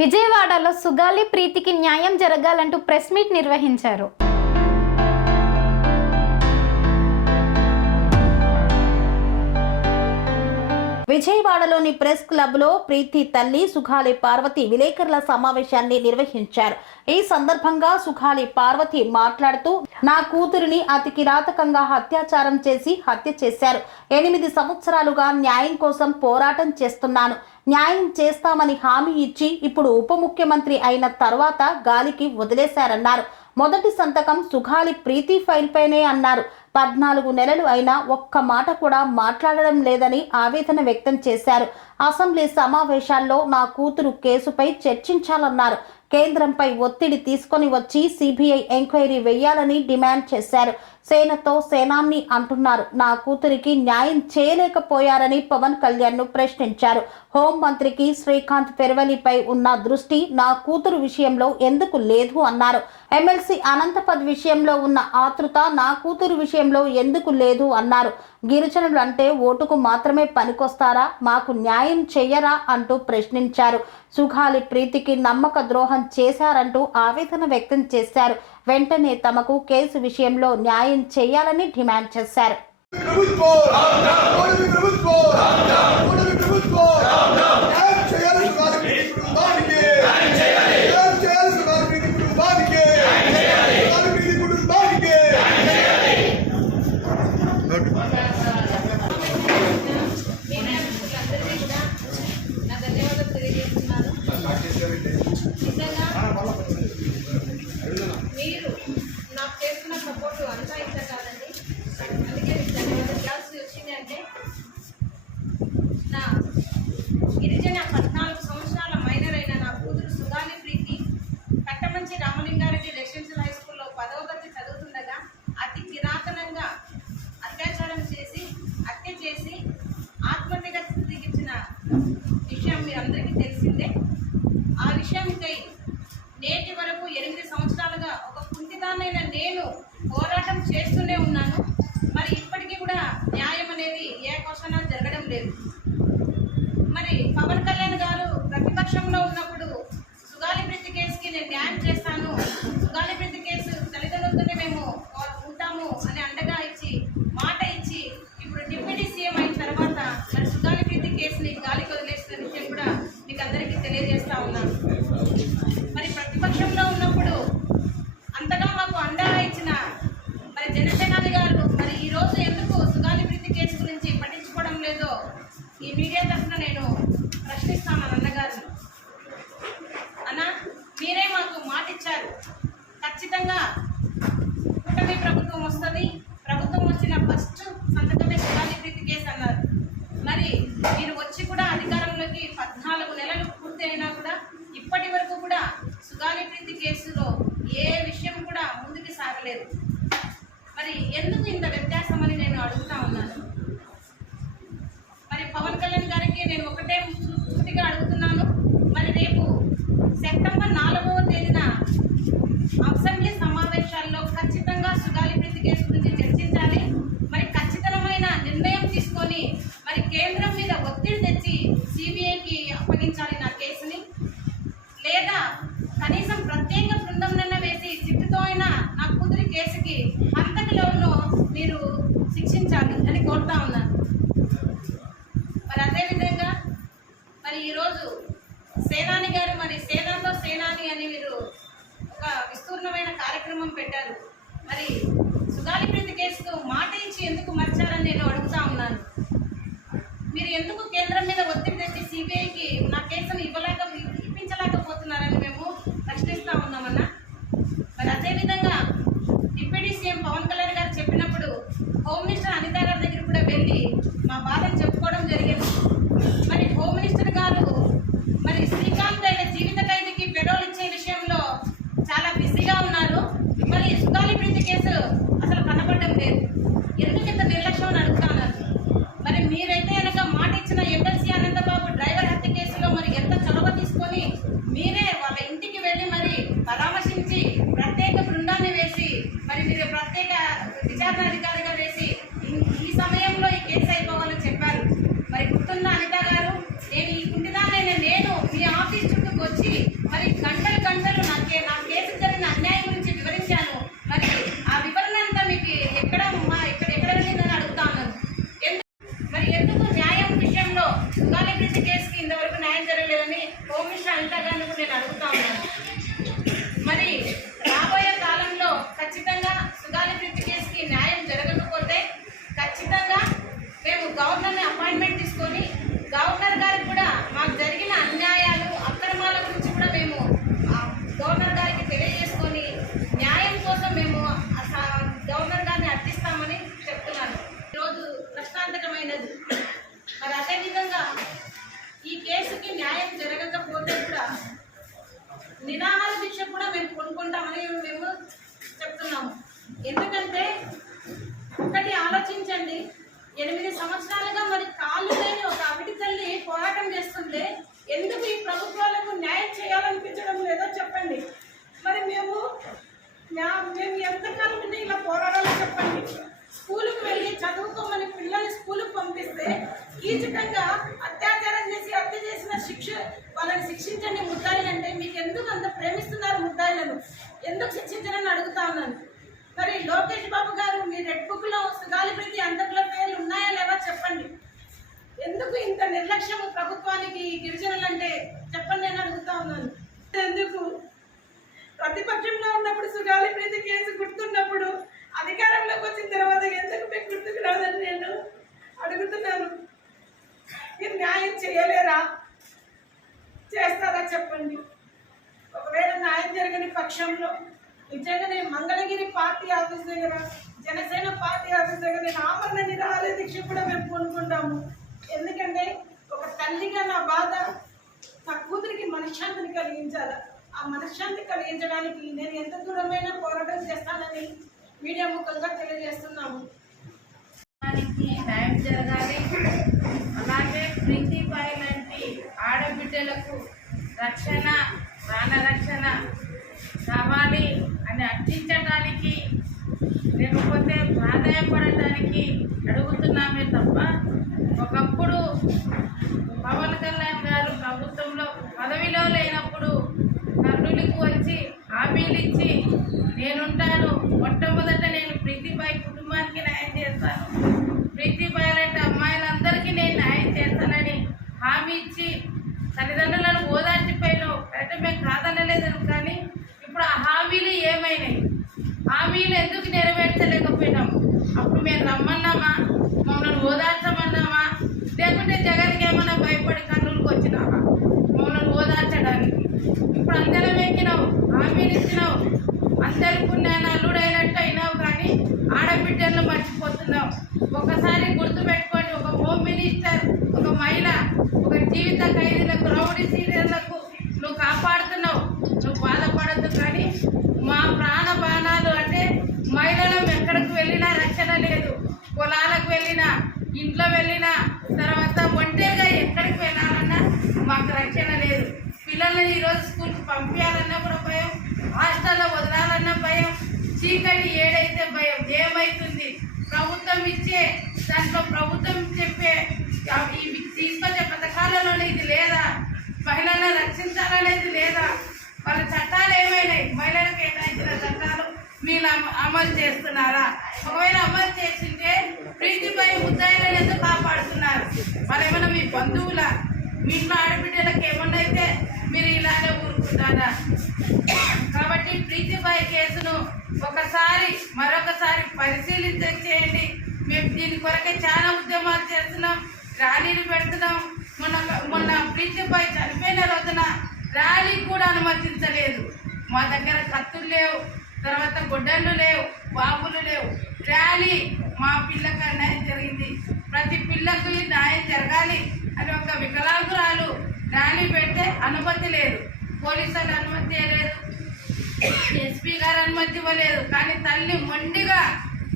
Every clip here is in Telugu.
విజయవాడలో సుగాలి ప్రీతికి న్యాయం జరగాలంటూ ప్రెస్ మీట్ నిర్వహించారు. విజయవాడలోని ప్రెస్ క్లబ్లో ప్రీతి తల్లి సుగాలి పార్వతి విలేకరుల సమావేశాన్ని నిర్వహించారు. ఈ సందర్భంగా సుగాలి పార్వతి మాట్లాడుతూ, నా కూతురిని అతి కిరాతకంగా అత్యాచారం చేసి హత్య చేశారు. 8 సంవత్సరాలుగా న్యాయం కోసం పోరాటం చేస్తున్నాను. న్యాయం చేస్తామని హామీ ఇచ్చి ఇప్పుడు ఉప ముఖ్యమంత్రి అయిన తర్వాత గాలికి వదిలేశారన్నారు. మొదటి సంతకం సుగాలి ప్రీతి ఫైల్ పైనే అన్నారు. 14 నెలలు అయినా ఒక్క మాట కూడా మాట్లాడడం లేదని ఆవేదన వ్యక్తం చేశారు. అసెంబ్లీ సమావేశాల్లో నా కూతురు కేసుపై చర్చించాలన్నారు. కేంద్రంపై ఒత్తిడి తీసుకొని వచ్చి సిబిఐ ఎంక్వైరీ వేయాలని డిమాండ్ చేశారు. సేనతో సేనాన్ని అంటున్నారు. నా కూతురికి న్యాయం చేయలేకపోయారని పవన్ కళ్యాణ్ ను ప్రశ్నించారు. హోంమంత్రికి శ్రీకాంత్ పెరవలిపై ఉన్న దృష్టి నా కూతురు విషయంలో ఎందుకు లేదు అన్నారు. ఎమ్మెల్సీ అనంతపద్ విషయంలో ఉన్న ఆతృత నా కూతురు విషయంలో ఎందుకు లేదు అన్నారు. గిరిజనులు అంటే ఓటుకు మాత్రమే పనికొస్తారా, మాకు న్యాయం చెయ్యరా అంటూ ప్రశ్నించారు. సుగాలి ప్రీతికి నమ్మక ద్రోహం చేశారంటూ ఆవేదన వ్యక్తం చేశారు. వెంటనే తమకు కేసు విషయంలో న్యాయం చేయాలని డిమాండ్ చేశారు. మీరు నాకు చేస్తున్న సపోర్టు అంతా ఇచ్చా కాదండి. అందుకే మీకు ధన్యవాదాలు. క్లాస్ వచ్చింది అంటే నా గిరిజన 14 సంవత్సరాల మైనర్ అయిన నా కూతురు సుగాలి ప్రీతి కట్టమంచి రామలింగారెడ్డి రెసిడెన్షియల్ హై స్కూల్లో 10వ తరగతి చదువుతుండగా అతి కిరాతనంగా అత్యాచారం చేసి హత్య చేసి ఆత్మహత్యగా దిగించిన విషయం మీరందరికీ తెలిసిందే. ఆ విషయంకై నేటి వరకు 8 సంవత్సరాలుగా ఒక కుంటిదానైన నేను పోరాటం చేస్తూనే ఉన్నాను. మరి ఇప్పటికీ కూడా న్యాయం అనేది ఏ క్వశ్చన్ జరగడం లేదు. మరి పవన్ కళ్యాణ్ గారు ప్రతిపక్షంలో ఉన్నప్పుడు సుగాలి ప్రీతి కేసుకి నేను న్యాయం చేస్తాను, సుగాలి ప్రీతి కేసు తల్లిదండ్రులతోనే మేము ఉంటాము అని అండగా ఇచ్చి మాట ఇచ్చి ఇప్పుడు డిప్యూటీ సీఎం అయిన తర్వాత మరి సుగాలి ప్రీతి కేసుని గాలికి వదిలేసిన విషయం కూడా మీకు అందరికీ తెలియజేస్తా ఉన్నాను. మరి ప్రతిపక్షంలో ఉన్నప్పుడు అంతగా మాకు అండగా ఇచ్చిన మరి జనసేనాని గారు మరి ఈరోజు ఎందుకు సుగాలి ప్రీతి కేసు గురించి పట్టించుకోవడం లేదో ఈ మీడియా తరఫున నేను ప్రశ్నిస్తాను. అన్నగారిని, అన్న మీరే మాకు మాట ఇచ్చారు, ఖచ్చితంగా కూటమి ప్రభుత్వం వస్తుంది, ప్రభుత్వం వచ్చిన ఫస్ట్ సంతకమే సుగాలి ప్రీతి కేసు అన్నారు. మరి మీరు వచ్చి కూడా అధికారంలోకి 14 నెలలు పూర్తి అయినా కూడా ఇప్పటి వరకు కూడా సుగాలి ప్రీతి కేసులో ఏ విషయం కూడా ముందుకు సాగలేదు. మరి ఎందుకు ఇంత వ్యత్యాసం అని నేను అడుగుతా ఉన్నాను. మరి పవన్ కళ్యాణ్ గారికి నేను ఒకటే సూటిగా అడుగుతున్నాను. మరి రేపు సెప్టెంబర్ 4వ తేదీన అసెంబ్లీ సమావేశాల్లో ఖచ్చితంగా సుగాలి ప్రీతి కేసు గురించి చర్చించాలి. మరి ఖచ్చితమైన నిర్ణయం తీసుకొని మరి కేంద్రం మీద ఒత్తిడి తెచ్చి సిబిఐకి అప్పగించాలి నా కేసుని, లేదా కనీసం ప్రత్యేక బృందంనైనా వేసి సిట్టుతో అయినా నా కూతురి కేసుకి హంతకులను మీరు శిక్షించాలి అని కోరుతా ఉన్నాను. మరి అదేవిధంగా మరి ఈరోజు సేనాని గారు మరి సేనాతో సేనాని అని మీరు ఒక విస్తృతమైన కార్యక్రమం పెట్టారు. మరి సుగాలి ప్రీతి కేసుకు మాట ఇచ్చి ఎందుకు మర్చారని నేను అడుగుతా ఉన్నాను. మీరు ఎందుకు కేంద్రం మీద ఒత్తిడి తెచ్చి సిబిఐకి నా కేసును ఇప్పించలేకపోతున్నారని మేము ప్రశ్నిస్తూ ఉన్నామన్నా. మరి అదేవిధంగా డిప్యూటీ సీఎం పవన్ కళ్యాణ్ గారు చెప్పినప్పుడు హోమ్ మినిస్టర్ అనిత గారి దగ్గర కూడా వెళ్ళి మా బాధను చెప్పుకోవడం జరిగింది. మరి హోమ్ మినిస్టర్ గారు మరి శ్రీకాంత్ అయిన జీవిత ఖైదీకి పెరోల్ ఇచ్చే విషయంలో చాలా బిజీగా ఉన్నారు. మరి సుగాలి ప్రీతి కేసు అసలు కనపడడం లేదు. ఎందుకు ఇంత నిర్లక్ష్యం అని అడుగుతా ఉన్నారు. మరి మీరైతే కనుక మాట ఇచ్చిన ఎమ్మెల్సీ అనంతబాబు డ్రైవర్ హత్య కేసులో మరి ఎంత చొరవ తీసుకొని మీరే వాళ్ళ ఇంటికి వెళ్ళి మరి పరామర్శించి ప్రత్యేక బృందాన్ని వేసి మరి మీరు ప్రత్యేక విచారణ అధికారిగా వేసి ఈ సమయంలో ఈ కేసు అయిపోవాలని చెప్పారు. మరి గుర్తు ఆలోచించండి. 8 సంవత్సరాలుగా మరి కాళ్ళు లేని ఒక అవిటి తల్లి పోరాటం చేస్తుంటే ఎందుకు ఈ ప్రభుత్వాలకు న్యాయం చేయాలనిపించడం లేదో చెప్పండి. మరి మేము ఎంతకాలం నుండి ఇలా పోరాడాలో చెప్పండి. స్కూలుకు వెళ్ళి చదువుకోమని పిల్లల్ని స్కూలుకు పంపిస్తే కీచకంగా అత్యాచారం చేసి హత్య చేసిన వాళ్ళని శిక్షించండి ముద్దాయిలు అంటే మీకు ఎందుకు అంత ప్రేమిస్తున్నారు? ముద్దాయిలను ఎందుకు శిక్షించాలని అడుగుతా ఉన్నాను. మరి లోకేష్ బాబు గారు మీ రెడ్ బుక్ లో సుగాలి ప్రీతి అంతకుల పేర్లు ఉన్నాయా లేవా చెప్పండి. ఎందుకు ఇంత నిర్లక్ష్యం ప్రభుత్వానికి గిరిజనులంటే చెప్పండి నేను అడుగుతా ఉన్నాను. ఎందుకు ప్రతిపక్షంలో ఉన్నప్పుడు సుగాలి ప్రీతి కేసు గుర్తున్నప్పుడు అధికారంలోకి వచ్చిన తర్వాత ఎందుకు మీకు గుర్తుకు రాదని నేను అడుగుతున్నాను. మీరు న్యాయం చేయలేరా? చేస్తారా చెప్పండి. ఒకవేళ న్యాయం జరగని పక్షంలో నిజంగానే మంగళగిరి పార్టీ ఆఫీస్ దగ్గర, జనసేన పార్టీ ఆఫీస్ దగ్గర నేను ఆమరణ నిరాహార దీక్ష కూడా మేము కొనుక్కుంటాము. ఎందుకంటే ఒక తల్లిగా నా బాధ నా కూతురికి మనశ్శాంతిని కలిగించాలి. ఆ మనశ్శాంతి కలిగించడానికి నేను ఎంత దూరమైనా పోరాటం చేస్తానని మీడియా ముఖంగా తెలియజేస్తున్నాము. న్యాయం జరగాలి. అలాగే ప్రీతిబాయి లాంటి ఆడబిడ్డలకు రక్షణ, ప్రాణరక్షణ కావాలి అని అర్థించడానికి లేకపోతే ప్రాధాన్యపడటానికి అడుగుతున్నామే తప్ప ఒకప్పుడు పవన్ కళ్యాణ్ గారు ప్రభుత్వంలో పదవిలో లేనప్పుడు కర్నూలుకు వచ్చి హామీలు ఇచ్చి నేనుంటాను, మొట్టమొదట నేను ప్రీతిబాయి కుటుంబానికి న్యాయం చేస్తాను, ప్రీతిబాయి లాంటి అమ్మాయిలందరికీ నేను న్యాయం చేస్తానని హామీ ఇచ్చి తల్లిదండ్రులను ఓదార్చిపోయాను. అయితే మేము కాదనలేదని, కానీ ఇప్పుడు ఆ హామీలు ఏమైనాయి? హామీలు ఎందుకు నెరవేర్చలేకపోయినాము? అప్పుడు మేము రమ్మన్నామా? మమ్మల్ని ఓదార్చమన్నామా? లేకుంటే జగన్కి ఏమన్నా భయపడి కర్నూలుకు వచ్చినావా మమ్మల్ని ఓదార్చడానికి? ఇప్పుడు అందరం ఎక్కినావు, హామీలు ఇచ్చినావు, అందరి పుణ్యాన్ని అల్లుడైనట్టు అయినావు, కానీ ఆడబిడ్డలను మర్చిపోతున్నావు. ఒకసారి గుర్తుపెట్టుకోండి, ఒక హోమ్ మినిస్టర్, ఒక మహిళ, ఒక జీవిత ఖైదీలకు, రౌడీ సీరియర్లకు నువ్వు కాపాడుతున్నావు. నువ్వు బాధపడద్దు, కానీ మా ప్రాణ బాణాలు అంటే మహిళలు ఎక్కడికి వెళ్ళినా రక్షణ లేదు. పొలాలకు వెళ్ళినా, ఇంట్లో వెళ్ళినా, తర్వాత ఒంటరిగా ఎక్కడికి వెళ్ళాలన్నా మాకు రక్షణ లేదు. పిల్లల్ని ఈరోజు స్కూల్కి పంపించాలన్నా కూడా భయం, హాస్టల్లో వదలాలన్నా భయం, చీకటి ఏడైతే భయం. ఏమవుతుంది? ప్రభుత్వం ఇచ్చే దాంట్లో ప్రభుత్వం చెప్పే ఇవి తీసుకొచ్చే పథకాలలోనే ఇది లేదా? మహిళలను రక్షించాలనేది లేదా? వాళ్ళ చట్టాలు ఏమైనాయి? మహిళలకు కేటాయించిన చట్టాలు మీరు అమలు చేస్తున్నారా? ఒకవేళ అమలు చేస్తుంటే ప్రీతిబాయి ముద్దాయిలను ఎందుకు కాపాడుతున్నారు? వాళ్ళేమన్నా మీ బంధువుల? మీ ఇంట్లో ఆడబిడ్డలకు ఏమన్నా అయితే మీరు ఇలానే ఊరుకుంటారా? కాబట్టి ప్రీతిబాయి కేసును మరొకసారి పరిశీలించేయండి. మేము దీని కొరకే చాలా ఉద్యమాలు చేస్తున్నాం, ర్యాలీలు పెడుతున్నాం. మొన్న ప్రీతిబాయి చనిపోయిన రోజున ర్యాలీ కూడా అనుమతించలేదు. మా దగ్గర కత్తులు లేవు, తర్వాత గొడ్డళ్ళు లేవు, బాబులు లేవు. ర్యాలీ మా పిల్లకు అన్యాయం జరిగింది, ప్రతి పిల్లకు న్యాయం జరగాలి అని ఒక వికలాంగురాలు ర్యాలీ పెడితే అనుమతి లేదు, పోలీసులు అనుమతి ఇవ్వలేదు, ఎస్పీ గారు అనుమతి ఇవ్వలేదు. కానీ తల్లి మొండిగా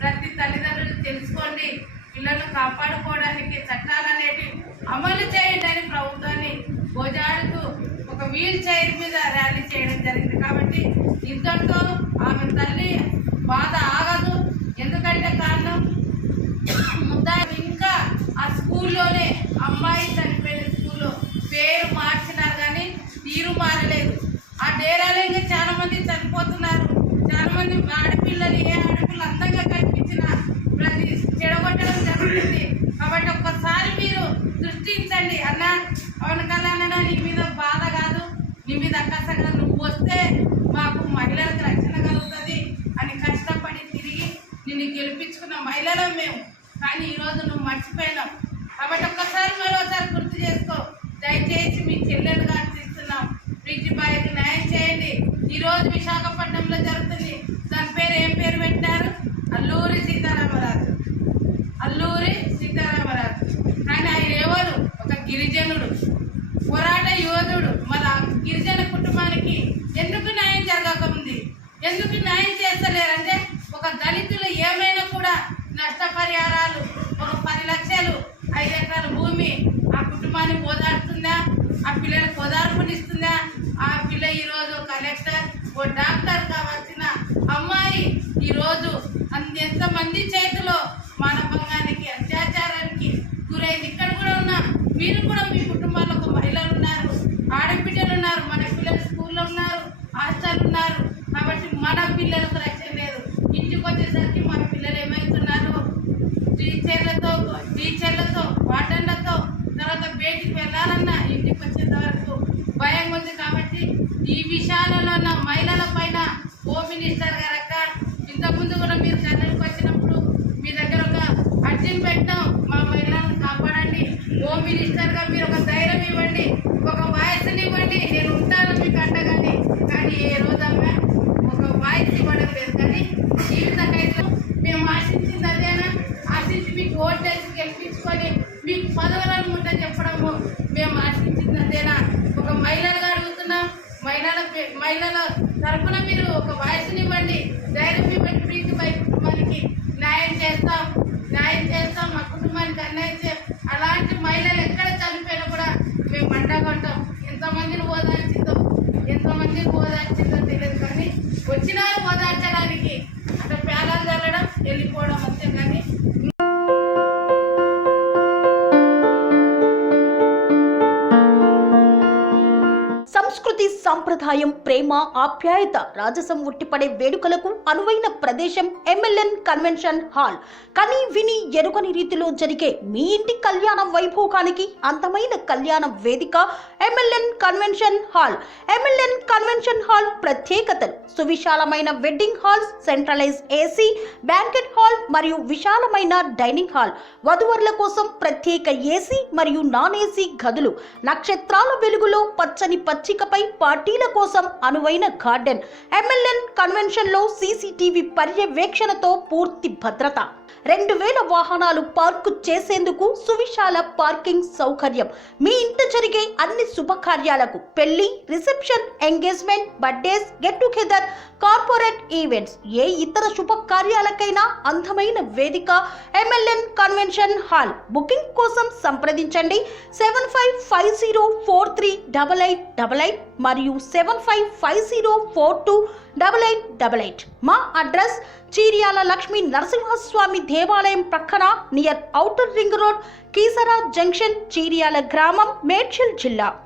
ప్రతి తల్లిదండ్రులు తెలుసుకోండి, పిల్లలను కాపాడుకోవడానికి చట్టాలు అనేటివి అమలు చేయండి అని ప్రభుత్వాన్ని గోజాడుతూ ఒక వీల్ చైర్ మీద ర్యాలీ చేయడం జరిగింది. కాబట్టి ఇంతటితో ఆమె తల్లి బాధ ఆగదు. ఎందుకంటే కారణం ఇంకా ఆ స్కూల్లోనే అమ్మాయి చనిపోయిన స్కూల్లో పేరు మార్చినారు, కానీ తీరు మారలేదు. ఆ డేరాలో ఇంకా చాలా మంది చనిపోతున్నారు. చాలా మంది ఆడపిల్లలు, ఏ ఆడపిల్ల అందంగా కనిపించిన ప్రతి చెడగొట్టడం జరుగుతుంది. కాబట్టి ఒక్కసారి మీరు దృష్టించండి. అన్న పవన్ కళ్యాణ్ అన్న, నీ మీద బాధ కాదు, నీ మీద అక్కసంగా నువ్వు వస్తే మాకు మహిళలకు రక్షణ కలుగుతుంది అని కష్టపడి తిరిగి నిన్ను గెలిపించుకున్న మహిళలం మేము. కానీ ఈరోజు నువ్వు మర్చిపోయినావు. కాబట్టి ఒక్కసారి మరోసారి గుర్తు చేసుకో. దయచేసి మీ చెల్లెలుగా తీస్తున్నాం, ప్రీతిబాయికి న్యాయం చేయండి. ఈరోజు విశాఖపట్నంలో జరుగుతుంది. దాని పేరు ఏం పేరు పెట్టారు? అల్లూరి సీతారామరాజు. కానీ ఆయన ఎవరు? ఒక గిరిజనుడు, పోరాట యోధుడు. మన గిరిజన కుటుంబానికి ఎందుకు న్యాయం జరగకముంది? ఎందుకు న్యాయం చేస్తలేరంటే ఒక దళితులు ఏమైనా కూడా నష్టపరిహారాలు కుటుంబాన్ని ఓదాడుతుందా, ఆ పిల్లలకు ఓదార్పునిస్తుందా? ఆ పిల్ల ఈరోజు కలెక్టర్, ఓ డాక్టర్ కావాల్సిన అమ్మాయి ఈరోజు ఎంతమంది చేతిలో మానభంగానికి, అత్యాచారానికి గురైంది. ఇక్కడ కూడా ఉన్నా మీరు కూడా మీ కుటుంబాల్లో ఒక మహిళలు ఉన్నారు, ఆడపిల్లలు ఉన్నారు, మన పిల్లలు స్కూల్లో ఉన్నారు, హాస్టల్ ఉన్నారు. కాబట్టి మన పిల్లలకు రక్షణ లేదు. ఇంటికి వచ్చేసరికి మన పిల్లలు ఏమవుతున్నారు? టీచర్లతో వార్డన్లతో, తర్వాత బయటికి వెళ్ళాలన్నా ఇంటికి వచ్చేంత వరకు భయం ఉంది. కాబట్టి ఈ విషయాలలో మహిళల పైన హోమ్ మినిస్టర్ గారక్క ఇంతకుముందు కూడా మీరు కర్నూలుకి వచ్చినప్పుడు మీ దగ్గర ఒక అర్జీని పెట్టాం, మా మహిళలను కాపాడండి. హోమ్ మినిస్టర్గా మీరు ఒక ధైర్యం ఇవ్వండి, ఒక వాయిస్ని ఇవ్వండి, నేను ఉంటాను మీకు అండగాని. కానీ ఏ రోజమ్మా ఒక వాయిస్ ఇవ్వడం లేదు. కానీ జీవితకైతే మేము ఆశించింది అదేనా? ఆశించి మీకు ఓటేసి గెలిపించుకొని మీకు పదవులను ఉంటే చెప్పడము మేము ఆశించింది అదేనా? ఒక మహిళలుగా అడుగుతున్నాం, మహిళల తరఫున మీరు ఒక వాయిస్ని ఇవ్వండి, ధైర్యం ఇవ్వండి. ప్రీతి పై కుటుంబానికి న్యాయం చేస్తాం, మా కుటుంబానికి అన్యాయం అలాంటి మహిళలు ఎక్కడ చనిపోయినా కూడా మేము అండగా ఉంటాం. ఎంతమందిని ఓదార్చిందో తెలియదు, కానీ వచ్చినారు ఓదార్చడానికి. అంటే పేలాలు చల్లడం వెళ్ళిపోవడం అంతే. కానీ సంస్కృతి, సంప్రదాయం, ప్రేమ, ఆప్యాయత, రాజసం ఉట్టిపడే వేడుకలకు అనువైన ప్రదేశం MLN కన్వెన్షన్ హాల్. కని విని ఎరుగని రీతిలో జరిగే మీ ఇంటి కళ్యాణ వైభోగానికి అందమైన కళ్యాణ వేదిక MLN convention hall. MLN convention hall ప్రత్యేకతలు: సువిశాలమైన wedding halls, centralize AC banquet hall మరియు విశాలమైన డైనింగ్ హాల్, వధువరుల కోసం ప్రత్యేక AC మరియు నాన్ AC గదులు, నక్షత్రాల వెలుగులో పచ్చని పచ్చికపై పార్టీల కోసం అనువైన గార్డెన్. MLN కన్వెన్షన్ లో CCTV పర్యవేక్షణతో పూర్తి భద్రత, 2000 వాహనాలు పార్కు చేసేందుకు సువిశాల పార్కింగ్ సౌకర్యం. మీ ఇంట జరిగే అన్ని శుభకార్యాలకు, పెళ్లి, reception, engagement, birthdays, get together, corporate events, ఏ ఇతర శుభకార్యాలకైనా అందమైన వేదిక MLN కన్వెన్షన్ హాల్. బుకింగ్ కోసం సంప్రదించండి 7550438888 మరియు 7550428888. మా అడ్రస్ చీర్యాల లక్ష్మీ నరసింహస్వామి దేవాలయం ప్రక్కన, near outer ring road, Keesara junction, Cheeryal గ్రామం, మేడ్చల్ జిల్లా.